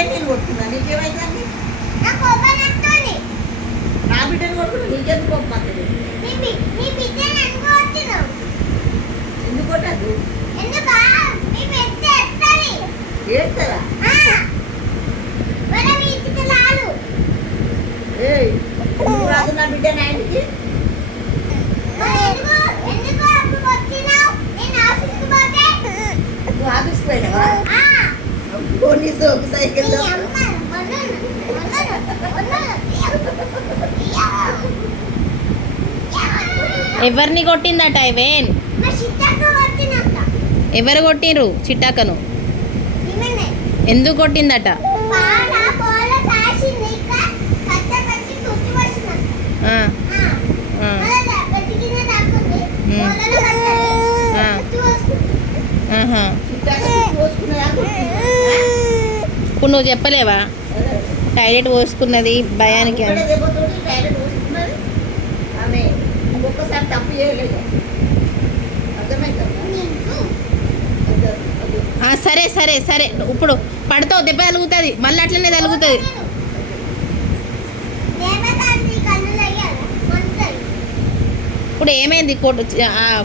బిడ్డని నేను కొట్టుకున్నా, నీకేమైందండి? నా బిడ్డని కొట్టుకున్నా, నీకెందుకు కోపం వస్తుంది? ఎందుకు కొట్టదు? ఏడుతుందా? రాదు నా బిడ్డ నా ఇంటికి. నువ్వు ఆఫీస్కి పోయినావా? పోలీసు ఒక సైకిల్ ఎవరిని కొట్టిందట ఇవేన్? ఎవరు కొట్టిండ్రు చిట్టాకను? ఎందుకు కొట్టిందట? ఇప్పుడు నువ్వు చెప్పలేవా టాయిలెట్ పోసుకున్నది భయానికి? సరే సరే సరే, ఇప్పుడు పడతావు, దెబ్బ తలుగుతుంది, మళ్ళీ అట్లనే తలుగుతుంది. ఇప్పుడు ఏమైంది?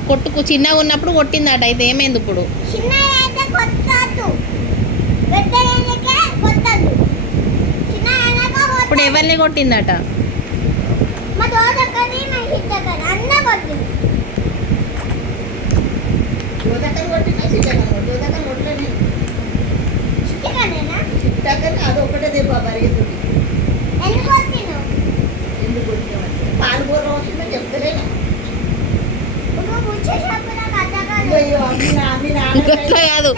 కొట్టుకు చిన్నగా ఉన్నప్పుడు కొట్టిందట, అయితే ఏమైంది ఇప్పుడు? ఇప్పుడు ఎవరిని కొట్టిందట? అది ఒకటే దెబ్బ పరిగెత్తుంది. ఎందుకు పాలు కూర వస్తుందో చెప్తలేనా? ఇంకొట్లా కాదు,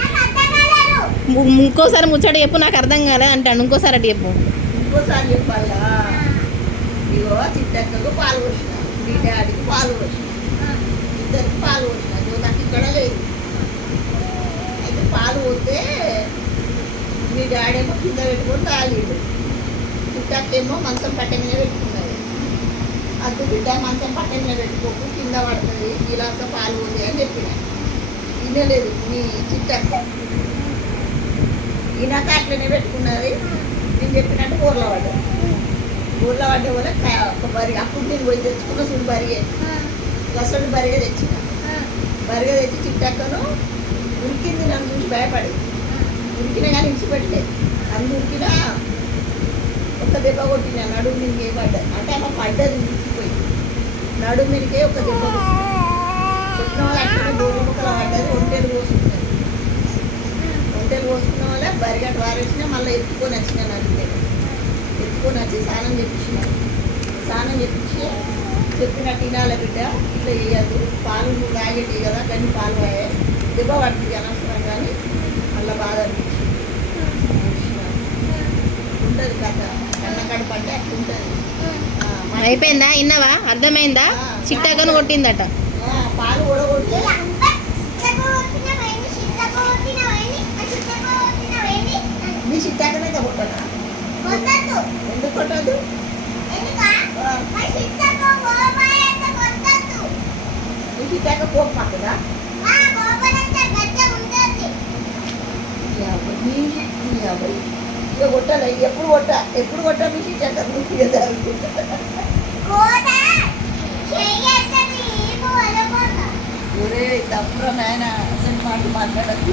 ఇంకోసారి ముచ్చట చెప్పు, నాకు అర్థం కాలేదు అంటాను. ఇంకోసారి అటు చెప్పు. ఇంకోసారి చెప్పాలా? ఇగో చిట్టక్కకు పాలు పోసిన, మీ డాడీకి పాలు పోసిన, ఇద్దరికి పాలు పోసిన. నాకు ఇక్కడ లేదు. అయితే పాలు పోతే మీ డాడీ ఏమో కింద పెట్టుకొని తాగిడు, చిట్టక్కేమో మంచం పట్టె మీద పెట్టుకున్నది. అది బిడ్డ మంచం పట్టె మీద పెట్టుకోకు, కింద పడుతుంది, గిలాస పాలు పోతే అని చెప్పిన. వినలేదు మీ చిట్టక్క. ఈయనక అట్లనే పెట్టుకున్నది. నేను చెప్పినట్టు ఊర్లో పడ్డాను. ఊర్లో పడ్డే వల్ల ఒక బరిగ అప్పుడు నేను పోయి తెచ్చుకున్న చూడు బరిగే, గసడు బరిగే తెచ్చిన. బరిగే తెచ్చి చిట్టక్కను ఉరికింది, నన్ను చూసి భయపడి ఉరికినా కానీ ఇచ్చిపెట్టలేదు. నన్ను ఉరికినా ఒక దెబ్బ కొట్టిన, నడుము మీదకి ఏ పడ్డది అంటే అమ్మ పడ్డది, ఉరికిపోయి నడుము మీదకే ఒక దెబ్బ కొట్టిన వాళ్ళు అట్లనే గోధుమ ముక్కలు పడ్డది. ఒంటెలు పోసుకున్నది. ఒంటెలు పోసుకున్న వల్ల బరిగట్టు వారేసిన, మళ్ళీ ఎత్తుకొని వచ్చిన, నడుము మీద ఎత్తుకొని వచ్చి స్నానం చేపించిన. స్నానం చేపించి చెప్పినట్టు తినాలి బిడ్డ, ఇట్లా వేయద్దు, పాలు నువ్వు తాగేటి కదా, కానీ పాలు తాగే దెబ్బ పడుతుంది అనవసరం, కానీ మళ్ళీ బాధ అనిపించింది. ఉంటుంది కథ, కన్నకడ పడ్డ అట్లా ఉంటుంది. అయిపోయిందా? ఇన్నవా? అర్థమైందా? చిట్టాకను కొట్టిందట. పాలు కూడా కొడితే మీ చిట్టాకనైతే కొట్టదా? ఎందుకు కొట్టద్దు? మీ చిట్టాక పోపు పక్కదా? ఇక కొట్టాలి. ఎప్పుడు కొట్టా మీ చిట్టాక ఒరే తప్పురా నాయన, అసలు మాట మాట్లాడదు.